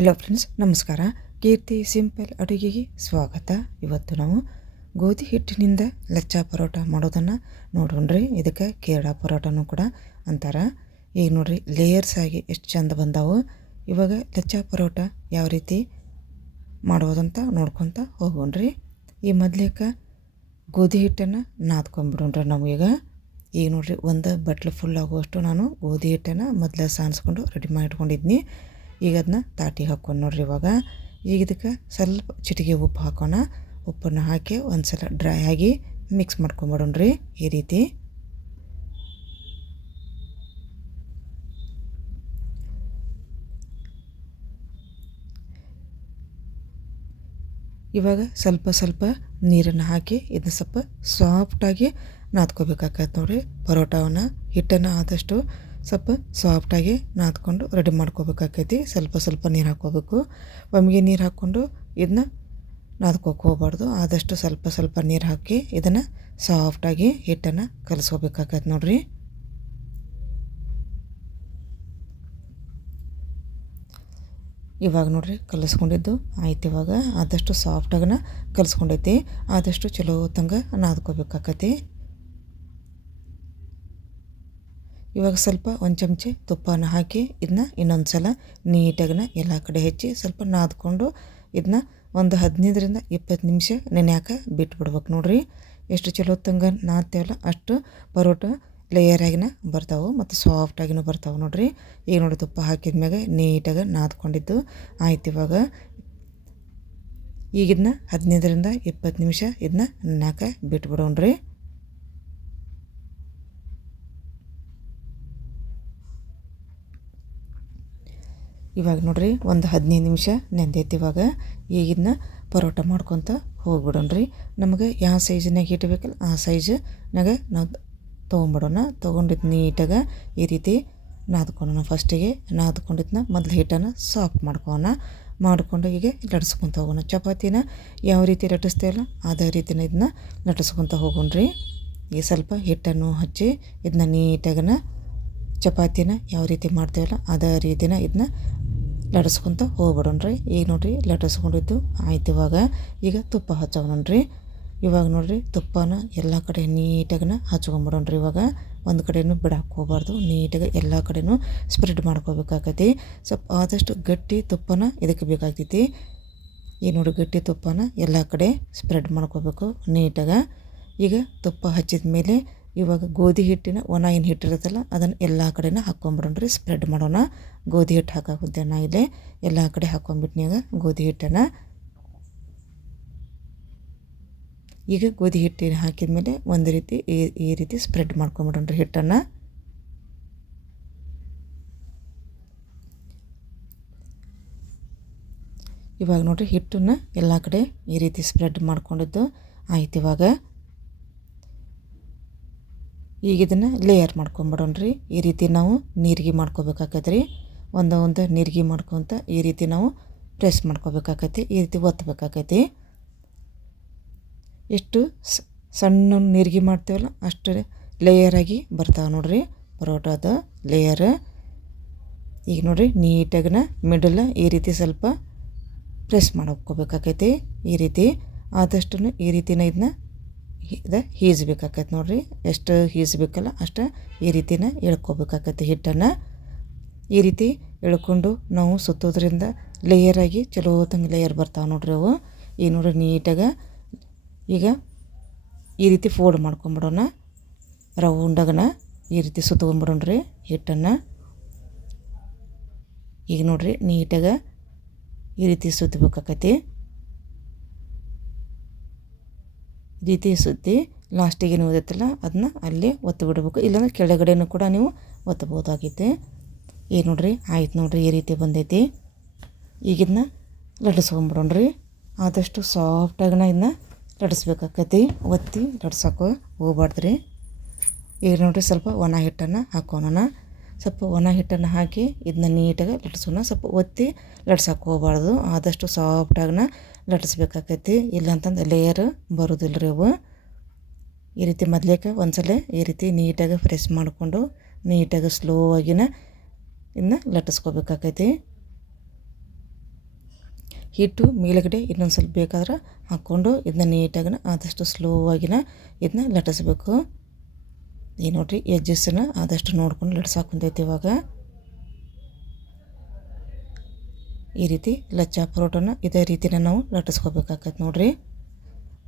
Hello friends, ನಮಸ್ಕಾರ. ಕೀರ್ತಿ simple ಅಡುಗೆಗೆ ಸ್ವಾಗತ. ಇವತ್ತು ನಾವು ಗೋಧಿ ಹಿಟ್ಟಿನಿಂದ ಲಚ್ಚಾ ಪರೋಟ ಮಾಡೋದನ್ನು ನೋಡೋಣ್ರಿ. ಇದಕ್ಕೆ ಕೇರಳ ಪರೋಟನೂ ಕೂಡ ಅಂತಾರೆ. ಈಗ ನೋಡ್ರಿ, ಲೇಯರ್ಸ್ ಆಗಿ ಎಷ್ಟು ಚಂದ ಬಂದಾವು. ಇವಾಗ ಲಚ್ಚಾ ಪರೋಟ ಯಾವ ರೀತಿ ಮಾಡೋದಂತ ನೋಡ್ಕೊತ ಹೋಗೋಣ್ರಿ. ಈ ಮೊದ್ಲೇಕ ಗೋಧಿ ಹಿಟ್ಟನ್ನು ನಾದ್ಕೊಂಡ್ಬಿಡೋಣ್ರಿ. ನಾವು ಈಗ ನೋಡ್ರಿ, ಒಂದು ಬಟ್ಲು ಫುಲ್ ಆಗುವಷ್ಟು ನಾನು ಗೋಧಿ ಹಿಟ್ಟನ್ನು ಮೊದಲೇ ಸಾನಿಸ್ಕೊಂಡು ರೆಡಿ ಮಾಡಿ ಇಟ್ಕೊಂಡಿದ್ನಿ. ಈಗ ಅದನ್ನ ತಾಟಿಗೆ ಹಾಕ್ಕೊಂಡು ನೋಡ್ರಿ. ಈಗ ಇದಕ್ಕೆ ಸ್ವಲ್ಪ ಚಿಟಿಕೆ ಉಪ್ಪು ಹಾಕೋಣ. ಉಪ್ಪನ್ನು ಹಾಕಿ ಒಂದು ಸಲ ಡ್ರೈ ಆಗಿ ಮಿಕ್ಸ್ ಮಾಡ್ಕೊಂಬಿಡೋಣ್ರಿ. ಈ ರೀತಿ ಇವಾಗ ಸ್ವಲ್ಪ ಸ್ವಲ್ಪ ನೀರನ್ನು ಹಾಕಿ ಇದನ್ನ ಸ್ವಲ್ಪ ಸಾಫ್ಟಾಗಿ ನಾದ್ಕೋಬೇಕಾಗತ್ತೆ ನೋಡಿರಿ. ಪರೋಟವನ್ನು ಹಿಟ್ಟನ್ನು ಆದಷ್ಟು ಸ್ವಲ್ಪ ಸಾಫ್ಟಾಗಿ ನಾದ್ಕೊಂಡು ರೆಡಿ ಮಾಡ್ಕೋಬೇಕಾಕೈತಿ. ಸ್ವಲ್ಪ ಸ್ವಲ್ಪ ನೀರು ಹಾಕ್ಕೋಬೇಕು. ಒಮ್ಮೆಗೆ ನೀರು ಹಾಕ್ಕೊಂಡು ಇದನ್ನ ನಾದ್ಕೋಕೆ ಹೋಗ್ಬಾರ್ದು. ಆದಷ್ಟು ಸ್ವಲ್ಪ ಸ್ವಲ್ಪ ನೀರು ಹಾಕಿ ಇದನ್ನು ಸಾಫ್ಟಾಗಿ ಹಿಟ್ಟನ್ನು ಕಲಿಸ್ಕೋಬೇಕಾಗತ್ತೆ ನೋಡಿರಿ. ಇವಾಗ ನೋಡಿರಿ, ಕಲಿಸ್ಕೊಂಡಿದ್ದು ಆಯ್ತು. ಇವಾಗ ಆದಷ್ಟು ಸಾಫ್ಟಾಗನ ಕಲಿಸ್ಕೊಂಡೈತಿ. ಆದಷ್ಟು ಚಲೋ ತಂಗ ನಾದ್ಕೋಬೇಕಾಕತಿ. ಇವಾಗ ಸ್ವಲ್ಪ ಒಂದು ಚಮಚೆ ತುಪ್ಪನ ಹಾಕಿ ಇದನ್ನ ಇನ್ನೊಂದು ಸಲ ನೀಟಾಗನ ಎಲ್ಲ ಕಡೆ ಹೆಚ್ಚಿ ಸ್ವಲ್ಪ ನಾದ್ಕೊಂಡು ಇದನ್ನ ಒಂದು 15-20 ನಿಮಿಷ ನೆನೆಯಾಕ ಬಿಟ್ಬಿಡ್ಬೇಕು ನೋಡಿರಿ. ಎಷ್ಟು ಚಲೋ ತಂಗ ನಾದ್ತೇವಲ್ಲ ಅಷ್ಟು ಪರೋಟ ಲೇಯರಾಗಿನ ಬರ್ತಾವೆ ಮತ್ತು ಸಾಫ್ಟಾಗಿನೂ ಬರ್ತಾವೆ ನೋಡಿರಿ. ಈಗ ನೋಡಿ, ತುಪ್ಪ ಹಾಕಿದ ಮ್ಯಾಗ ನೀಟಾಗಿ ನಾದ್ಕೊಂಡಿದ್ದು ಆಯ್ತು. ಈಗ ಇದನ್ನ 15-20 ನಿಮಿಷ ಇದನ್ನ ನೆನೆಯಾಕ ಬಿಟ್ಬಿಡೋಣ್ರಿ. ಇವಾಗ ನೋಡ್ರಿ, ಒಂದು 15 ನಿಮಿಷ ನೆಂದೈತಿ. ಈಗಿನ್ನ ಪರೋಟ ಮಾಡ್ಕೊತ ಹೋಗ್ಬಿಡೋಣ್ರಿ. ನಮಗೆ ಯಾವ ಸೈಜ್ನಾಗ ಹಿಟ್ಟು ಬೇಕಲ್ಲ ಆ ಸೈಜ್ನಾಗ ನಾವು ತೊಗೊಂಬಿಡೋಣ. ತೊಗೊಂಡಿದ್ದು ನೀಟಾಗ ಈ ರೀತಿ ನಾದ್ಕೊಳ್ಳೋಣ. ಫಸ್ಟಿಗೆ ನಾದ್ಕೊಂಡಿದ್ದನ್ನ ಮೊದಲು ಹಿಟ್ಟನ್ನು ಸಾಫ್ಟ್ ಮಾಡ್ಕೊಂಡು ಈಗ ಲಟ್ಸ್ಕೊತ ಹೋಗೋಣ. ಚಪಾತಿನ ಯಾವ ರೀತಿ ಲಟ್ಟಿಸ್ತೇವಲ್ಲ ಅದೇ ರೀತಿನ ಇದನ್ನ ಲಟ್ಟಿಸ್ಕೊತ ಹೋಗೋಣ್ರಿ. ಈಗ ಸ್ವಲ್ಪ ಹಿಟ್ಟನ್ನು ಹಚ್ಚಿ ಇದನ್ನ ನೀಟಾಗನ ಚಪಾತಿನ ಯಾವ ರೀತಿ ಮಾಡ್ತೇವಲ್ಲ ಅದೇ ರೀತಿನ ಇದನ್ನ ಲಟ್ಟಿಸ್ಕೊತ ಹೋಗ್ಬಿಡೋಣ್ರಿ. ಈಗ ನೋಡಿರಿ, ಲಟ್ಟಿಸ್ಕೊಂಡಿದ್ದು ಆಯ್ತು. ಈಗ ತುಪ್ಪ ಹಚ್ಚೋಣ್ರಿ. ಇವಾಗ ನೋಡಿರಿ, ತುಪ್ಪನ ಎಲ್ಲ ಕಡೆ ನೀಟಾಗನ ಹಚ್ಕೊಂಬಿಡೋಣ್ರಿ. ಒಂದು ಕಡೆಯೂ ಬಿಡಕ್ಕೆ ಹೋಗ್ಬಾರ್ದು. ನೀಟಾಗಿ ಎಲ್ಲ ಕಡೆಯೂ ಸ್ಪ್ರೆಡ್ ಮಾಡ್ಕೋಬೇಕಾಗತಿ. ಸ್ವಲ್ಪ ಆದಷ್ಟು ಗಟ್ಟಿ ತುಪ್ಪನ ಇದಕ್ಕೆ ಬೇಕಾಗ್ತೈತಿ. ಈಗ ನೋಡಿ, ಗಟ್ಟಿ ತುಪ್ಪನ ಎಲ್ಲ ಕಡೆ ಸ್ಪ್ರೆಡ್ ಮಾಡ್ಕೋಬೇಕು ನೀಟಾಗಿ. ಈಗ ತುಪ್ಪ ಹಚ್ಚಿದ ಮೇಲೆ ಇವಾಗ ಗೋಧಿ ಹಿಟ್ಟಿನ ಒಣ ಏನು ಹಿಟ್ಟಿರುತ್ತಲ್ಲ ಅದನ್ನು ಎಲ್ಲ ಕಡೆನೂ ಹಾಕ್ಕೊಂಬಿಡೋಣ್ರಿ. ಸ್ಪ್ರೆಡ್ ಮಾಡೋಣ. ಗೋಧಿ ಹಿಟ್ಟು ಹಾಕಾಕುತ್ತೆ. ನಾ ಇಲ್ಲೇ ಎಲ್ಲ ಕಡೆ ಹಾಕ್ಕೊಂಬಿಟ್ನಿಯಾಗ ಗೋಧಿ ಹಿಟ್ಟನ್ನು. ಈಗ ಗೋಧಿ ಹಿಟ್ಟಿನ ಹಾಕಿದ ಮೇಲೆ ಒಂದು ರೀತಿ ಈ ರೀತಿ ಸ್ಪ್ರೆಡ್ ಮಾಡ್ಕೊಂಬಿಡೋಣ್ರಿ ಹಿಟ್ಟನ್ನು. ಇವಾಗ ನೋಡಿರಿ, ಹಿಟ್ಟನ್ನು ಎಲ್ಲ ಕಡೆ ಈ ರೀತಿ ಸ್ಪ್ರೆಡ್ ಮಾಡ್ಕೊಂಡಿದ್ದು ಆಯ್ತು. ಈಗ ಇದನ್ನು ಲೇಯರ್ ಮಾಡ್ಕೊಂಬಿಡೋಣ್ರಿ. ಈ ರೀತಿ ನಾವು ನೀರಿಗೆ ಮಾಡ್ಕೋಬೇಕಾಗತ್ತೆ ರೀ. ಒಂದು ನೀರಿಗೆ ಮಾಡ್ಕೊತ ಈ ರೀತಿ ನಾವು ಪ್ರೆಸ್ ಮಾಡ್ಕೋಬೇಕಾಗತ್ತೆ. ಈ ರೀತಿ ಒತ್ತಬೇಕಾಗತ್ತೆ. ಎಷ್ಟು ಸಣ್ಣ ನೀರಿಗೆ ಮಾಡ್ತೇವಲ್ಲ ಅಷ್ಟು ಲೇಯರಾಗಿ ಬರ್ತಾವೆ ನೋಡಿರಿ ಪರೋಟದ ಲೇಯರ್. ಈಗ ನೋಡಿರಿ, ನೀಟಾಗನ ಮಿಡಲ್ ಈ ರೀತಿ ಸ್ವಲ್ಪ ಪ್ರೆಸ್ ಮಾಡ್ಕೋಬೇಕಾಗೈತಿ. ಈ ರೀತಿ ಆದಷ್ಟು ಈ ರೀತಿನ ಇದನ್ನ ಹೀಸ್ಬೇಕಾಗತ್ತೆ ನೋಡಿರಿ. ಎಷ್ಟು ಹೀಸ್ಬೇಕಲ್ಲ ಅಷ್ಟು ಈ ರೀತಿನ ಎಳ್ಕೊಬೇಕಾಗತ್ತೆ ಹಿಟ್ಟನ್ನು. ಈ ರೀತಿ ಎಳ್ಕೊಂಡು ನಾವು ಸುತ್ತೋದ್ರಿಂದ ಲೇಯರಾಗಿ ಚಲೋ ತಂಗ ಲೇಯರ್ ಬರ್ತಾವೆ ನೋಡ್ರಿ ಅವು. ಈಗ ನೋಡ್ರಿ, ನೀಟಾಗ ಈಗ ಈ ರೀತಿ ಫೋಲ್ಡ್ ಮಾಡ್ಕೊಂಬಿಡೋಣ. ರೌಂಡಾಗನ ಈ ರೀತಿ ಸುತ್ಕೊಂಬಿಡೋಣ್ರಿ ಹಿಟ್ಟನ್ನು. ಈಗ ನೋಡ್ರಿ, ನೀಟಾಗ ಈ ರೀತಿ ಸುತ್ತಬೇಕಾಗತ್ತೆ. ರೀತಿ ಸುತ್ತಿ ಲಾಸ್ಟಿಗೆ ಏನು ಓದೈತಲ್ಲ ಅದನ್ನ ಅಲ್ಲಿ ಒತ್ತು ಬಿಡಬೇಕು. ಇಲ್ಲಾಂದ್ರೆ ಕೆಳಗಡೆನೂ ಕೂಡ ನೀವು ಒತ್ತಬಹುದಾಗೈತೆ. ಈಗ ನೋಡ್ರಿ, ಆಯ್ತು ನೋಡ್ರಿ, ಈ ರೀತಿ ಬಂದೈತಿ. ಈಗ ಇದನ್ನ ಲಟ್ಟಿಸ್ಕೊಂಬಿಡೋಣ್ರಿ. ಆದಷ್ಟು ಸಾಫ್ಟಾಗನ ಇದನ್ನ ಲಟ್ಟಿಸ್ಬೇಕಾಕತಿ. ಒತ್ತಿ ಲಟ್ಸೋಕೆ ಹೋಗ್ಬಾರ್ದ್ರಿ. ಈಗ ನೋಡ್ರಿ, ಸ್ವಲ್ಪ ಒಣ ಹಿಟ್ಟನ್ನು ಹಾಕೋಣ. ಸ್ವಲ್ಪ ಒಣ ಹಿಟ್ಟನ್ನು ಹಾಕಿ ಇದನ್ನ ನೀಟಾಗಿ ಲಟ್ಟಿಸೋಣ. ಸ್ವಲ್ಪ ಒತ್ತಿ ಲಟ್ಸೋಕೆ ಹೋಗ್ಬಾರ್ದು. ಆದಷ್ಟು ಸಾಫ್ಟಾಗನ ಲಟ್ಟಿಸ್ಬೇಕಾಕೈತಿ. ಇಲ್ಲಾಂತಂದು ಲೇಯರ್ ಬರೋದಿಲ್ಲ ರೀ ಅವು. ಈ ರೀತಿ ಮೊದಲೇಕ ಒಂದ್ಸಲ ಈ ರೀತಿ ನೀಟಾಗಿ ಪ್ರೆಸ್ ಮಾಡಿಕೊಂಡು ನೀಟಾಗಿ ಸ್ಲೋ ಆಗಿನ ಇದನ್ನ ಲಟ್ಟಿಸ್ಕೋಬೇಕಾಕೈತಿ. ಹಿಟ್ಟು ಮೇಲುಗಡೆ ಇನ್ನೊಂದು ಸ್ವಲ್ಪ ಬೇಕಾದ್ರೆ ಹಾಕ್ಕೊಂಡು ಇದನ್ನ ನೀಟಾಗಿ ಆದಷ್ಟು ಸ್ಲೋ ಆಗಿನ ಇದನ್ನ ಲಟ್ಟಿಸ್ಬೇಕು. ಈ ನೋಡಿರಿ ಎಜ್ಜಸ್ಸನ್ನು ಆದಷ್ಟು ನೋಡ್ಕೊಂಡು ಲಟ್ಸಾಕೊಂತೈತಿ. ಇವಾಗ ಈ ರೀತಿ ಲಚ್ಚಾ ಪರೋಟನ ಇದೇ ರೀತಿನ ನಾವು ಲಟ್ಟಿಸ್ಕೋಬೇಕಾಗತ್ತೆ ನೋಡಿರಿ.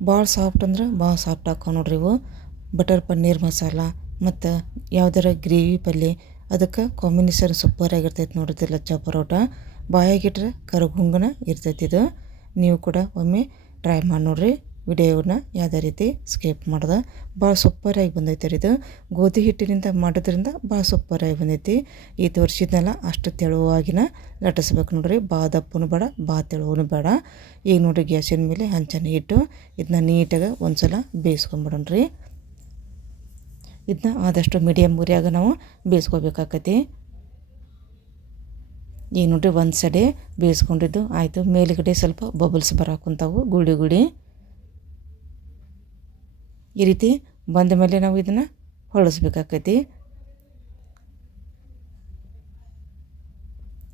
ಭಾಳ ಸಾಫ್ಟ್ ಅಂದ್ರೆ ಭಾಳ ಸಾಫ್ಟ್ ಹಾಕೋ ನೋಡ್ರಿ ಇವು. ಬಟರ್ ಪನ್ನೀರ್ ಮಸಾಲ ಮತ್ತು ಯಾವ್ದಾರ ಗ್ರೇವಿ ಪಲ್ಯ ಅದಕ್ಕೆ ಕಾಂಬಿನೇಷನ್ ಸೂಪರಾಗಿರ್ತೈತೆ ನೋಡ್ರಿ ಲಚ್ಚಾ ಪರೋಟ. ಬಾಯಾಗಿಟ್ರೆ ಕರಗುಂಗನ ಇರ್ತೈತಿ ಇದು. ನೀವು ಕೂಡ ಒಮ್ಮೆ ಟ್ರೈ ಮಾಡಿ ನೋಡ್ರಿ. ವಿಡಿಯೋನ ಯಾವುದೇ ರೀತಿ ಸ್ಕಿಪ್ ಮಾಡ್ದೆ. ಭಾಳ ಸೂಪರಾಗಿ ಬಂದೈತೆ ರೀ ಇದು. ಗೋಧಿ ಹಿಟ್ಟಿನಿಂದ ಮಾಡೋದ್ರಿಂದ ಭಾಳ ಸೂಪರಾಗಿ ಬಂದೈತಿ. ಈ ತೋರಿಸಿದ್ನೆಲ್ಲ ಅಷ್ಟು ತೆಳುವಾಗಿನ ಲಟ್ಟಿಸ್ಬೇಕು ನೋಡ್ರಿ. ಭಾಳ ದಪ್ಪನೂ ಬೇಡ, ಭಾಳ ತೆಳುವೂ ಬೇಡ. ಈಗ ನೋಡಿರಿ ಗ್ಯಾಸಿನ ಮೇಲೆ ಹಂಚನ ಇಟ್ಟು ಇದನ್ನ ನೀಟಾಗಿ ಒಂದು ಸಲ ಬೇಯಿಸ್ಕೊಂಬಿಡೋಣ್ರಿ. ಇದನ್ನ ಆದಷ್ಟು ಮೀಡಿಯಮ್ ಉರಿಯಾಗ ನಾವು ಬೇಯಿಸ್ಕೋಬೇಕಾಕತಿ. ಈಗ ನೋಡಿರಿ ಒಂದು ಸೈಡೆ ಬೇಯಿಸ್ಕೊಂಡಿದ್ದು ಆಯಿತು. ಮೇಲುಗಡೆ ಸ್ವಲ್ಪ ಬಬಲ್ಸ್ ಬರಾಕುಂತಾವು ಗುಡಿ ಗುಡಿ. ಈ ರೀತಿ ಬಂದ ಮೇಲೆ ನಾವು ಇದನ್ನು ಹೊಳಿಸ್ಬೇಕಾಕೈತಿ.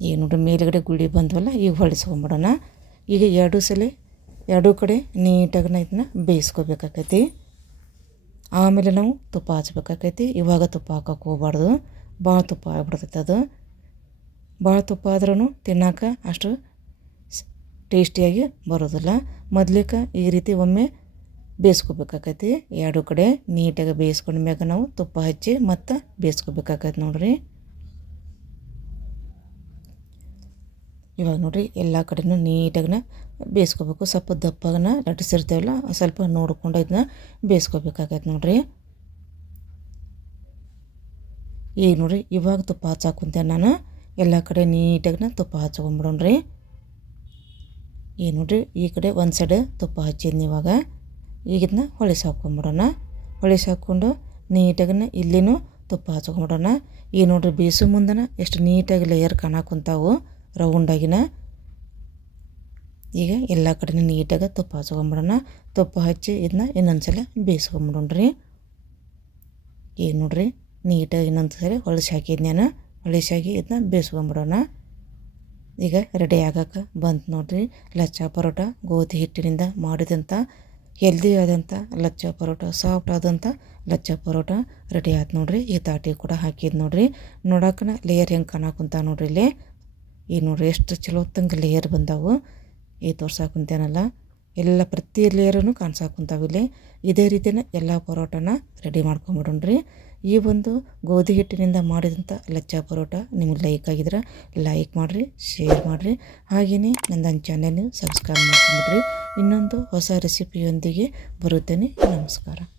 ಈಗ ನೋಡ್ರಿ ಮೇಲುಗಡೆ ಗುಡಿ ಬಂದವಲ್ಲ, ಈಗ ಹೊಳಿಸ್ಕೊಂಬಿಡೋಣ. ಈಗ ಎರಡೂ ಕಡೆ ನೀಟಾಗಿ ಇದನ್ನ ಬೇಯಿಸ್ಕೋಬೇಕಾಕೈತಿ. ಆಮೇಲೆ ನಾವು ತುಪ್ಪ ಹಚ್ಬೇಕಾಕೈತಿ. ಇವಾಗ ತುಪ್ಪ ಹಾಕೋಕೆ ಹೋಗ್ಬಾರ್ದು, ಭಾಳ ತುಪ್ಪ ಆಗಿಬಿಡ್ತೈತೆ ಅದು. ಭಾಳ ತುಪ್ಪ ಆದ್ರೂ ತಿನ್ನೋಕೆ ಅಷ್ಟು ಟೇಸ್ಟಿಯಾಗಿ ಬರೋದಿಲ್ಲ. ಮೊದ್ಲಿಕ್ಕೆ ಈ ರೀತಿ ಒಮ್ಮೆ ಬೇಯಿಸ್ಕೋಬೇಕಾಕೈತಿ. ಎರಡೂ ಕಡೆ ನೀಟಾಗಿ ಬೇಯಿಸ್ಕೊಂಡ್ಮ್ಯಾಗ ನಾವು ತುಪ್ಪ ಹಚ್ಚಿ ಮತ್ತು ಬೇಯಿಸ್ಕೋಬೇಕಾಕೈತಿ ನೋಡ್ರಿ. ಇವಾಗ ನೋಡಿರಿ ಎಲ್ಲ ಕಡೆನೂ ನೀಟಾಗಿನ ಬೇಯಿಸ್ಕೋಬೇಕು. ಸ್ವಲ್ಪ ದಪ್ಪಗನ ಲಟ್ಟಿಸಿರ್ತೇವಲ್ಲ ಸ್ವಲ್ಪ ನೋಡ್ಕೊಂಡು ಇದನ್ನ ಬೇಯಿಸ್ಕೋಬೇಕಾಗೈತೆ ನೋಡ್ರಿ. ಈಗ ನೋಡಿರಿ ಇವಾಗ ತುಪ್ಪ ಹಚ್ಚಾಕುಂತೆ ನಾನು. ಎಲ್ಲ ಕಡೆ ನೀಟಾಗಿನ ತುಪ್ಪ ಹಚ್ಕೊಂಬಿಡೋಣ್ರಿ. ಈಗ ನೋಡಿರಿ ಈ ಕಡೆ ಒಂದು ಸೈಡ್ ತುಪ್ಪ ಹಚ್ಚಿದ್ನಿ. ಇವಾಗ ಈಗ ಇದನ್ನ ಹೊಳಿಸಿ ಹಾಕ್ಕೊಂಬಿಡೋಣ. ಹೊಳಿಸಿ ಹಾಕ್ಕೊಂಡು ನೀಟಾಗಿನ ಇಲ್ಲಿನೂ ತುಪ್ಪ ಹಚ್ಕೊಂಬಿಡೋಣ. ಈಗ ನೋಡಿರಿ ಬೇಯಿಸೋ ಮುಂದನ ಎಷ್ಟು ನೀಟಾಗಿ ಲೇಯರ್ ಕಾಣಾಕುಂತಾವು ರೌಂಡಾಗಿನ. ಈಗ ಎಲ್ಲ ಕಡೆನೂ ನೀಟಾಗಿ ತುಪ್ಪ ಹಚ್ಕೊಂಬಿಡೋಣ. ತುಪ್ಪ ಹಚ್ಚಿ ಇದನ್ನ ಇನ್ನೊಂದು ಸಲ ಬೇಯಿಸ್ಕೊಂಬಿಡೋಣ್ರಿ. ಈಗ ನೋಡಿರಿ ನೀಟಾಗಿ ಇನ್ನೊಂದು ಸಲ ಹೊಳಿಸಿ ಹಾಕಿದ್ದು ನಾನು. ಹೊಳಿಸಿ ಹಾಕಿ ಇದನ್ನ ಬೇಯಿಸ್ಕೊಂಬಿಡೋಣ. ಈಗ ರೆಡಿ ಆಗಕ್ಕೆ ಬಂತು ನೋಡಿರಿ ಲಚ್ಚಾ ಪರೋಟ. ಗೋಧಿ ಹಿಟ್ಟಿನಿಂದ ಮಾಡಿದಂಥ ಹೆಲ್ದಿ ಆದಂಥ ಲಚ್ಚಾ ಪರೋಟ, ಸಾಫ್ಟ್ ಆದಂಥ ಲಚ್ಚಾ ಪರೋಟ ರೆಡಿ ಆಯ್ತು ನೋಡಿರಿ. ಈ ತಾಟಿ ಕೂಡ ಹಾಕಿದ್ದು ನೋಡಿರಿ. ನೋಡೋಕೆ ಲೇಯರ್ ಹೆಂಗೆ ಕಾಣಾಕುಂತ ನೋಡ್ರಿ ಇಲ್ಲಿ. ಈಗ ನೋಡಿರಿ ಎಷ್ಟು ಚಲೋ ತಂಗೆ ಲೇಯರ್ ಬಂದಾವು. ಈ ತೋರ್ಸಾಕುಂತೇನಲ್ಲ ಎಲ್ಲ ಪ್ರತಿ ಲೇಯರೂ ಕಾಣಿಸಾಕುಂತಾವ ಇಲ್ಲಿ. ಇದೇ ರೀತಿಯೇ ಎಲ್ಲ ಪರೋಟನ ರೆಡಿ ಮಾಡ್ಕೊಂಬಿಡೋಣ್ರಿ. ಈ ಒಂದು ಗೋಧಿ ಹಿಟ್ಟಿನಿಂದ ಮಾಡಿದಂಥ ಲಚ್ಚಾ ಪರೋಟ ನಿಮಗೆ ಲೈಕ್ ಆಗಿದ್ರೆ ಲೈಕ್ ಮಾಡಿರಿ, ಶೇರ್ ಮಾಡಿರಿ. ಹಾಗೆಯೇ ನನ್ನ ಚಾನೆಲ್ ಸಬ್ಸ್ಕ್ರೈಬ್ ಮಾಡ್ಕೊಂಬಿಡ್ರಿ. ಇನ್ನೊಂದು ಹೊಸ ರೆಸಿಪಿಯೊಂದಿಗೆ ಬರುತ್ತೇನೆ. ನಮಸ್ಕಾರ.